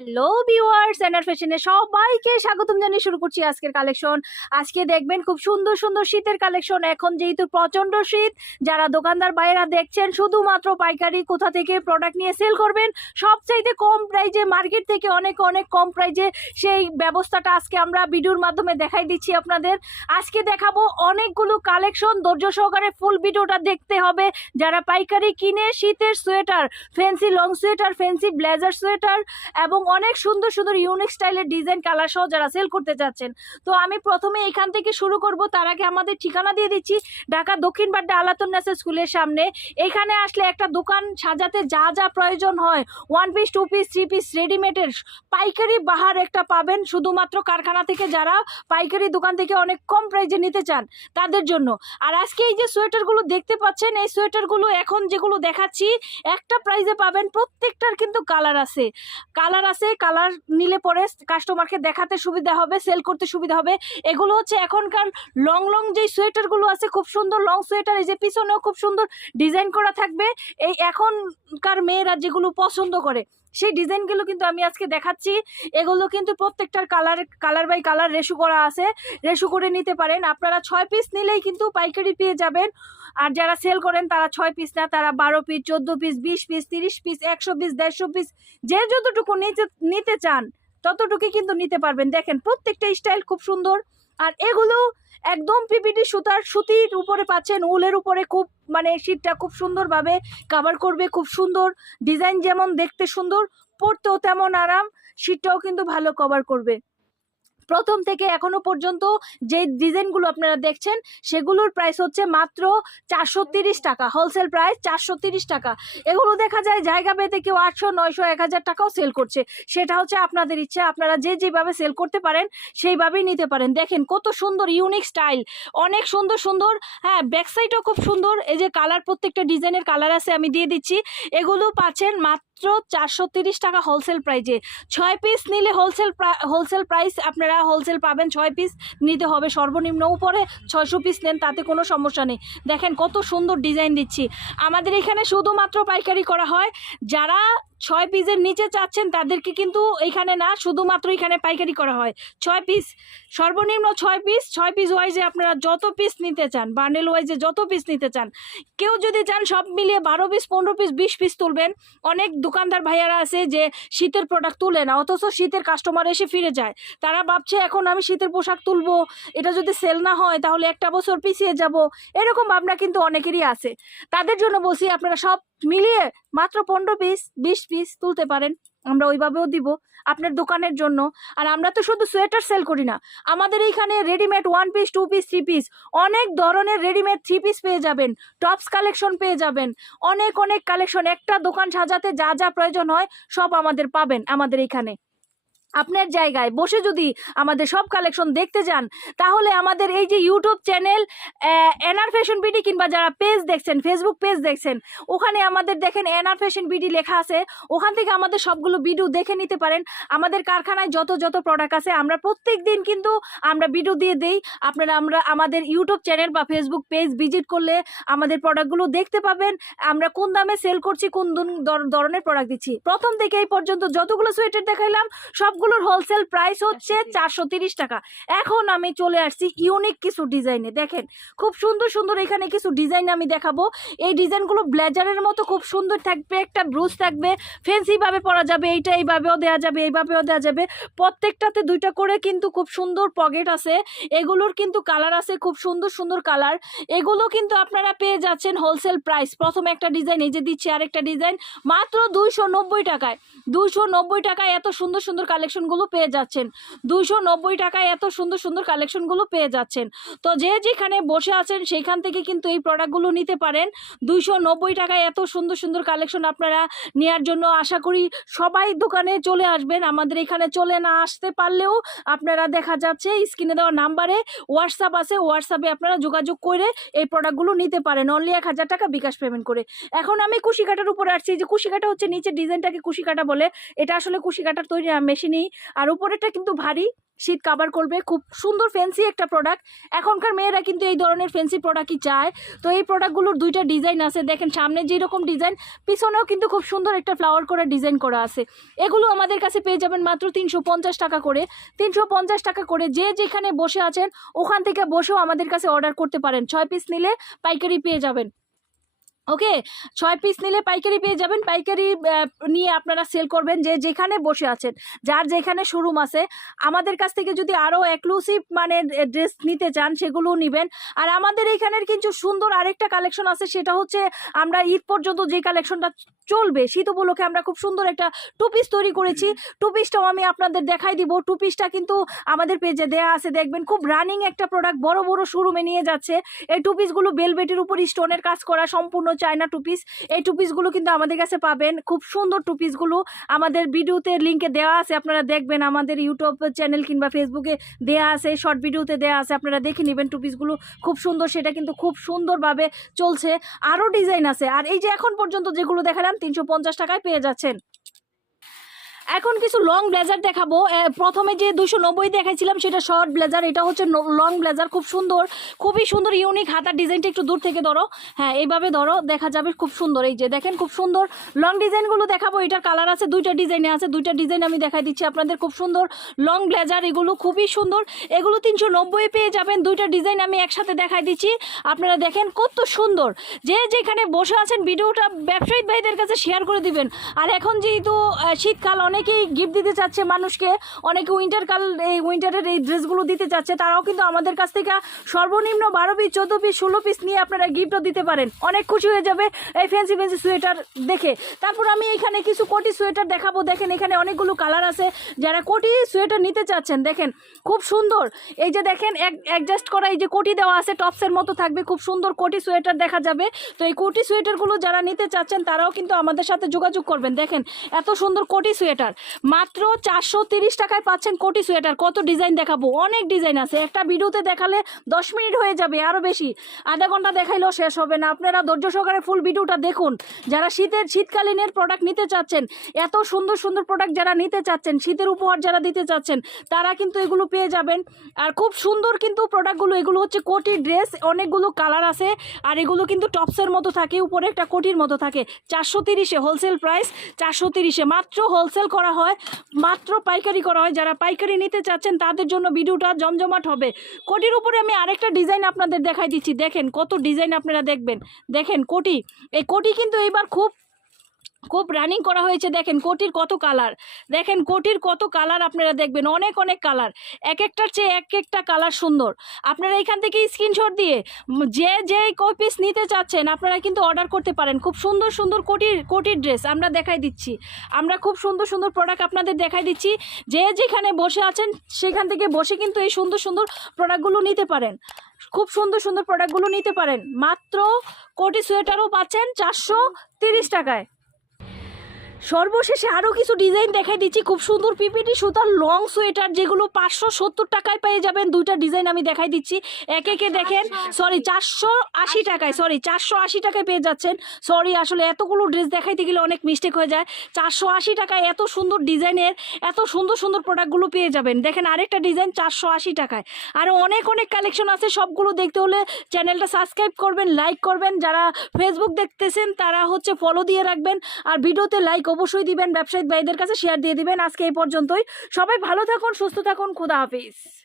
Hello viewers এনার ফ্যাশনে সবাইকে স্বাগতম জানিয়ে শুরু করছি আজকের কালেকশন আজকে দেখবেন খুব সুন্দর সুন্দর শীতের কালেকশন এখন যেহেতু প্রচণ্ড শীত, যারা দোকানদার বাইরা দেখছেন, শুধুমাত্র পাইকারি কোথা থেকে প্রোডাক্ট নিয়ে সেল করবেন, সবচাইতে কম প্রাইজে মার্কেট থেকে অনেক অনেক কম প্রাইজে সেই ব্যবস্থাটা আজকে আমরা ভিডিওর মাধ্যমে দেখাই দিচ্ছি আপনাদের। আজকে দেখাবো অনেকগুলো কালেকশন ধৈর্য সহকারে ফুল ভিডিওটা দেখতে হবে। যারা পাইকারি কিনে, শীতের sweater fancy long sweater fancy blazer sweater এবং অনেক সুন্দর সুন্দর ইউনিক স্টাইলের ডিজাইন কালার সহ যারা সেল করতে চাচ্ছেন। তো আমি প্রথমে এখান থেকে শুরু করব। তার আগে আমাদের ঠিকানা দিয়ে দিচ্ছি, ঢাকা দক্ষিণ বাড্ডা আলাতুন নাসের স্কুলের সামনে। এখানে আসলে একটা দোকান সাজাতে যা যা প্রয়োজন হয় one piece two piece three piece রেডিমেডের পাইকারি বাহার একটা পাবেন। শুধুমাত্র কারখানা থেকে যারা পাইকারি দোকান থেকে অনেক কম প্রাইজে নিতে চান, তাদের জন্য। আর আজকে এই যে সোয়েটারগুলো দেখতে পাচ্ছেন, এই সোয়েটারগুলো এখন যেগুলো দেখাচ্ছি, একটা প্রাইজে পাবেন, প্রত্যেকটার কিন্তু কালার আছে। কালার আছে কালার নিলে পরে কাস্টমারকে দেখাতে সুবিধা হবে সেল করতে সুবিধা হবে। এগুলো হচ্ছে এখনকার লং লং যেই সোয়েটারগুলো আছে, খুব সুন্দর লং সোয়েটার এই যে পিছনেও খুব সুন্দর ডিজাইন করা থাকবে। এই এখনকার মেয়েরা যেগুলো পছন্দ করে সেই ডিজাইনগুলো কিন্তু আমি আজকে দেখাচ্ছি। এগুলো কিন্তু প্রত্যেকটার কালার কালার বাই কালার রেশু করা আছে। রেশু করে নিতে পারেন। আপনারা ছয় পিস নিলেই কিন্তু পাইকারি পেয়ে যাবেন। আর যারা সেল করেন তারা ছয় পিস না, তারা বারো পিস চোদ্দ পিস বিশ পিস তিরিশ পিস একশো পিস দেড়শো পিস যে যতটুকু নিতে নিতে চান ততটুকু কিন্তু নিতে পারবেন। দেখেন, প্রত্যেকটা স্টাইল খুব সুন্দর। আর এগুলো একদম পিপিটি সুতার, সুতির উপরে পাচ্ছেন, উলের উপরে খুব মানে শীতটা খুব সুন্দরভাবে কাভার করবে, খুব সুন্দর ডিজাইন যেমন দেখতে সুন্দর, পরতেও তেমন আরাম, শীতটাও কিন্তু ভালো কভার করবে। প্রথম থেকে এখনও পর্যন্ত যে ডিজাইনগুলো আপনারা দেখছেন সেগুলোর প্রাইস হচ্ছে মাত্র চারশো তিরিশ টাকা। হোলসেল প্রাইস চারশো তিরিশ টাকা। এগুলো দেখা যায় জায়গা পেতে কেউ আটশো নয়শো এক হাজার টাকাও সেল করছে। সেটা হচ্ছে আপনাদের ইচ্ছা। আপনারা যে যেভাবে সেল করতে পারেন সেইভাবেই নিতে পারেন। দেখেন কত সুন্দর ইউনিক স্টাইল অনেক সুন্দর সুন্দর হ্যাঁ ব্যাক সাইডও খুব সুন্দর। এই যে কালার প্রত্যেকটা ডিজাইনের কালার আছে আমি দিয়ে দিচ্ছি। এগুলো পাচ্ছেন মাত্র চারশো তিরিশ টাকা হোলসেল প্রাইজে ছয় পিস নিলে হোলসেল হোলসেল প্রাইস আপনারা হোলসেল পাবেন, ছয় পিস নিতে হবে সর্বনিম্ন উপরে, ছয়শো পিস নেন, তাতে কোনো সমস্যা নেই। দেখেন কত সুন্দর ডিজাইন দিচ্ছি। আমাদের এখানে শুধুমাত্র পাইকারি করা হয়। যারা ছয় পিসের নিচে চাচ্ছেন, তাদেরকে কিন্তু এখানে না, শুধুমাত্র এখানে পাইকারি করা হয়। ছয় পিস সর্বনিম্ন ছয় পিস ছয় পিস ওয়াইজে আপনারা যত পিস নিতে চান বান্ডেল ওয়াইজে যত পিস নিতে চান, কেউ যদি চান সব মিলিয়ে বারো পিস পনেরো পিস বিশ পিস তুলবেন। অনেক দোকানদার ভাইয়ারা আছে যে শীতের প্রোডাক্ট তুলে না, অথচ শীতের কাস্টমার এসে ফিরে যায়। তারা ভাবছে, এখন আমি শীতের পোশাক তুলবো, এটা যদি সেল না হয়, তাহলে একটা বছর পিছিয়ে যাব। এরকম ভাবনা কিন্তু অনেকেরই আছে। তাদের জন্য বলছি, আপনারা সব মিলিয়ে মাত্র পনেরো পিস বিশ পিস তুলতে পারেন। আমরা ওইভাবেও দিব আপনার দোকানের জন্য। আর আমরা তো শুধু সোয়েটার সেল করি না, আমাদের এইখানে readymade one piece two piece three piece অনেক ধরনের রেডিমেড থ্রি পিস পেয়ে যাবেন। টপস কালেকশন পেয়ে যাবেন। অনেক অনেক কালেকশন একটা দোকান সাজাতে যা যা প্রয়োজন হয় সব আমাদের পাবেন আমাদের এইখানে আপনার জায়গায় বসে যদি আমাদের সব কালেকশন দেখতে যান, তাহলে আমাদের এই যে YouTube channel NR fashion BD কিংবা যারা পেজ দেখছেন ফেসবুক পেজ দেখছেন, ওখানে আমাদের দেখেন এনআর ফ্যাশন বিডি লেখা আছে। ওখান থেকে আমাদের সবগুলো ভিডিও দেখে নিতে পারেন। আমাদের কারখানায় যত যত প্রোডাক্ট আছে, আমরা প্রত্যেক দিন কিন্তু আমরা ভিডিও দিয়ে দেই। আপনারা, আমরা আমাদের ইউটিউব চ্যানেল বা ফেসবুক পেজ ভিজিট করলে আমাদের প্রোডাক্টগুলো দেখতে পাবেন। আমরা কোন দামে সেল করছি, কোন ধরনের প্রোডাক্ট দিচ্ছি। প্রথম থেকে এই পর্যন্ত যতগুলো সোয়েটার দেখাইলাম সবগুলোর হোলসেল প্রাইস হচ্ছে চারশো তিরিশ টাকা। এখন আমি চলে আসছি ইউনিক কিছু ডিজাইনে দেখেন, খুব সুন্দর সুন্দর এখানে কিছু ডিজাইন আমি দেখাবো। এই ডিজাইনগুলো ব্লেজারের মতো খুব সুন্দর থাকবে, একটা ব্রুজ থাকবে ফেন্সিভাবে পরা যাবে, এইটা এইভাবেও দেওয়া যাবে, এইভাবেও দেওয়া যাবে। প্রত্যেকটাতে দুইটা করে কিন্তু খুব সুন্দর পকেট আছে। এগুলোর কিন্তু কালার আছে খুব সুন্দর সুন্দর কালার এগুলো কিন্তু আপনারা পেয়ে যাচ্ছেন হোলসেল প্রাইস প্রথমে একটা ডিজাইন এই যে দিচ্ছি আরেকটা ডিজাইন মাত্র দুইশো নব্বই টাকায়। দুইশো নব্বই টাকায় এত সুন্দর সুন্দর কালেকশনগুলো পেয়ে যাচ্ছেন। দুইশো নব্বই টাকায় এত সুন্দর সুন্দর কালেকশনগুলো পেয়ে যাচ্ছেন। তো যে যেখানে বসে আছেন সেইখান থেকে কিন্তু এই প্রোডাক্টগুলো নিতে পারেন। দুইশো নব্বই টাকায় এত সুন্দর সুন্দর কালেকশন আপনারা নেওয়ার জন্য আশা করি সবাই দোকানে চলে আসবেন। আমাদের এখানে চলে না আসতে পারলেও আপনারা দেখা যাচ্ছে স্ক্রিনে দেওয়া নাম্বারে হোয়াটসঅ্যাপ আছে। হোয়াটসঅ্যাপে আপনারা যোগাযোগ করে এই প্রোডাক্টগুলো নিতে পারেন। অনলি এক হাজার টাকা বিকাশ পেমেন্ট করে। এখন আমি কুশি কাটার উপরে আসছি। যে কুশি কাটা হচ্ছে নিচে ডিজাইনটাকে কুশি কাটা বলে। এটা আসলে কুশি কাটার তৈরি মেশিনই আর উপরেরটা কিন্তু ভারী। শীত কাভার করবে। খুব সুন্দর ফ্যান্সি একটা প্রোডাক্ট এখনকার মেয়েরা কিন্তু এই ধরনের ফ্যান্সি প্রোডাক্টই চায়। তো এই প্রোডাক্টগুলোর দুইটা ডিজাইন আছে। দেখেন, সামনে যেরকম ডিজাইন পিছনেও কিন্তু খুব সুন্দর একটা ফ্লাওয়ার করে ডিজাইন করা আছে। এগুলো আমাদের কাছে পেয়ে যাবেন মাত্র তিনশো পঞ্চাশ টাকা করে। তিনশো পঞ্চাশ টাকা করে যে যেখানে বসে আছেন, ওখান থেকে বসেও আমাদের কাছে অর্ডার করতে পারেন। ছয় পিস নিলে পাইকারি পেয়ে যাবেন। ওকে? ছয় পিস নিলে পাইকারি পেয়ে যাবেন। পাইকারি নিয়ে আপনারা সেল করবেন যে যেখানে বসে আছেন। যার যেখানে শোরুম আছে। আমাদের কাছ থেকে যদি আরও এক্সক্লুসিভ মানে ড্রেস নিতে চান, সেগুলোও নেবেন। আর আমাদের এখানের কিন্তু সুন্দর আরেকটা কালেকশন আছে, সেটা হচ্ছে আমরা ঈদ পর্যন্ত যে কালেকশনটা চলবে, শীত উপলক্ষে আমরা খুব সুন্দর একটা টু পিস তৈরি করেছি। টু পিসটাও আমি আপনাদের দেখাই দিব। টু পিসটা কিন্তু আমাদের পেজে দেয়া আছে। দেখবেন খুব রানিং একটা প্রোডাক্ট বড় বড় শোরুমে নিয়ে যাচ্ছে। এই টু পিসগুলো বেলবেটের উপর স্টোনের কাজ করা, সম্পূর্ণ চায়না টুপিস এই টুপিসগুলো কিন্তু আমাদের কাছে পাবেন। খুব সুন্দর টুপিসগুলো আমাদের ভিডিওতে লিঙ্কে দেওয়া আছে, আপনারা দেখবেন আমাদের ইউটিউব চ্যানেল কিংবা ফেসবুকে দেওয়া আছে শর্ট ভিডিওতে দেওয়া আছে, আপনারা দেখে নেবেন টুপিসগুলো খুব সুন্দর, সেটা কিন্তু খুব সুন্দরভাবে চলছে। আরও ডিজাইন আছে। আর এই যে এখন পর্যন্ত যেগুলো দেখালাম, তিনশো পঞ্চাশ টাকায় পেয়ে যাচ্ছেন। এখন কিছু লং ব্লেজার দেখাবো। প্রথমে যে দুশো নব্বই দেখাইছিলাম, সেটা শর্ট ব্লেজার এটা হচ্ছে লং ব্লেজার খুব সুন্দর। খুবই সুন্দর ইউনিক হাতার ডিজাইনটা একটু দূর থেকে ধরো। হ্যাঁ এইভাবে ধরো, দেখা যাবে খুব সুন্দর। এই যে দেখেন, খুব সুন্দর। লং ডিজাইনগুলো দেখাবো, এটার কালার আছে, দুইটা ডিজাইনে আছে। দুইটা ডিজাইন আমি দেখাই দিচ্ছি আপনাদের, খুব সুন্দর। লং ব্লেজার এগুলো খুবই সুন্দর। এগুলো তিনশো নব্বই পেয়ে যাবেন, দুইটা ডিজাইন আমি একসাথে দেখাই দিচ্ছি। আপনারা দেখেন, কত সুন্দর। যে যেখানে বসে আছেন, ভিডিওটা ব্যবসায়িক ভাইদের কাছে শেয়ার করে দিবেন। আর এখন যেহেতু শীতকাল শীতকাল অনেকেই গিফট দিতে চাচ্ছে মানুষকে, অনেকে উইন্টার কাল, এই উইন্টারের এই ড্রেসগুলো দিতে চাচ্ছে, তারাও কিন্তু আমাদের কাছ থেকে সর্বনিম্ন বারো পিস চোদ্দ পিস ষোলো পিস নিয়ে আপনারা গিফটও দিতে পারেন। অনেক খুশি হয়ে যাবে এই ফ্যান্সি ফ্যান্সি সোয়েটার দেখে। তারপর আমি এখানে কিছু কোটি সোয়েটার দেখাবো। দেখেন, এখানে অনেকগুলো কালার আছে। যারা কোটি সোয়েটার নিতে চাচ্ছেন, দেখেন, খুব সুন্দর। এই যে দেখেন, এক অ্যাডজাস্ট করা এই যে কোটি দেওয়া আছে টপসের মতো থাকবে। খুব সুন্দর কোটি সোয়েটার দেখা যাবে। তো এই কোটি সোয়েটারগুলো যারা নিতে চাচ্ছেন, তারাও কিন্তু আমাদের সাথে যোগাযোগ করবেন। দেখেন, এত সুন্দর কোটি সোয়েটার মাত্র চারশো তিরিশ টাকায় পাচ্ছেন কোটি সোয়েটার। কত ডিজাইন দেখাবো? অনেক ডিজাইন আছে। একটা ভিডিওতে দেখালে দশ মিনিট হয়ে যাবে আরও বেশি। আধা ঘণ্টা দেখাইলেও শেষ হবে না। আপনারা ধৈর্য সহকারে ফুল ভিডিওটা দেখুন। যারা শীতের, শীতকালীনের প্রোডাক্ট নিতে চাচ্ছেন, এত সুন্দর সুন্দর প্রোডাক্ট যারা নিতে চাচ্ছেন, শীতের উপহার যারা দিতে চাচ্ছেন, তারা কিন্তু এগুলো পেয়ে যাবেন। আর খুব সুন্দর কিন্তু প্রোডাক্টগুলো এগুলো হচ্ছে কোটি ড্রেস, অনেকগুলো কালার আছে। আর এগুলো কিন্তু টপসের মতো থাকে, উপরে একটা কোটির মতো থাকে। চারশো তিরিশে হোলসেল প্রাইস চারশো তিরিশে, মাত্র হোলসেল করা হয়, মাত্র পাইকারি করা হয়। যারা পাইকারি নিতে চাচ্ছেন, তাদের জন্য ভিডিওটা জমজমাট হবে। কোটির উপরে আমি আরেকটা ডিজাইন আপনাদের দেখাই দিচ্ছি। দেখেন কত ডিজাইন আপনারা দেখবেন। দেখেন কোটি। এই কোটি কিন্তু এইবার খুব খুব রানিং করা হয়েছে, দেখেন কোটির কত কালার দেখেন কোটির কত কালার আপনারা দেখবেন, অনেক অনেক কালার এক একটার চেয়ে এক একটা কালার সুন্দর। আপনারা এখান থেকে স্ক্রিনশট দিয়ে যে যে পিস নিতে চাচ্ছেন, আপনারা কিন্তু অর্ডার করতে পারেন। খুব সুন্দর সুন্দর কোটির কোটির ড্রেস আমরা দেখাই দিচ্ছি। আমরা খুব সুন্দর সুন্দর প্রোডাক্ট আপনাদের দেখাই দিচ্ছি। যে যেখানে বসে আছেন, সেখান থেকে বসে কিন্তু এই সুন্দর সুন্দর প্রোডাক্টগুলো নিতে পারেন। খুব সুন্দর সুন্দর প্রোডাক্টগুলো নিতে পারেন। মাত্র কোটি সোয়েটারও পাচ্ছেন চারশো তিরিশ টাকায়। সর্বশেষে আরও কিছু ডিজাইন দেখাই দিচ্ছি। খুব সুন্দর পিপিটি সুতার লং সোয়েটার যেগুলো পাঁচশো সত্তর টাকায় পেয়ে যাবেন দুইটা ডিজাইন আমি দেখাই দিচ্ছি। এক একে দেখেন সরি চারশো আশি টাকায় সরি চারশো আশি টাকায় পেয়ে যাচ্ছেন। সরি আসলে এতগুলো ড্রেস দেখাইতে গেলে অনেক মিস্টেক হয়ে যায়। চারশো আশি টাকায় এত সুন্দর ডিজাইনের এত সুন্দর সুন্দর প্রোডাক্টগুলো পেয়ে যাবেন। দেখেন আরেকটা ডিজাইন চারশো আশি টাকায়। আরও অনেক অনেক কালেকশন আছে সবগুলো দেখতে হলে চ্যানেলটা সাবস্ক্রাইব করবেন লাইক করবেন। যারা ফেসবুক দেখতেছেন তারা হচ্ছে ফলো দিয়ে রাখবেন। আর ভিডিওতে লাইক অবশ্যই দিবেন, ব্যবসায়িক ভাইদের কাছে শেয়ার দিয়ে দিবেন। আজকে এই পর্যন্তই। সবাই ভালো থাকুন, সুস্থ থাকুন, খুদা হাফিজ।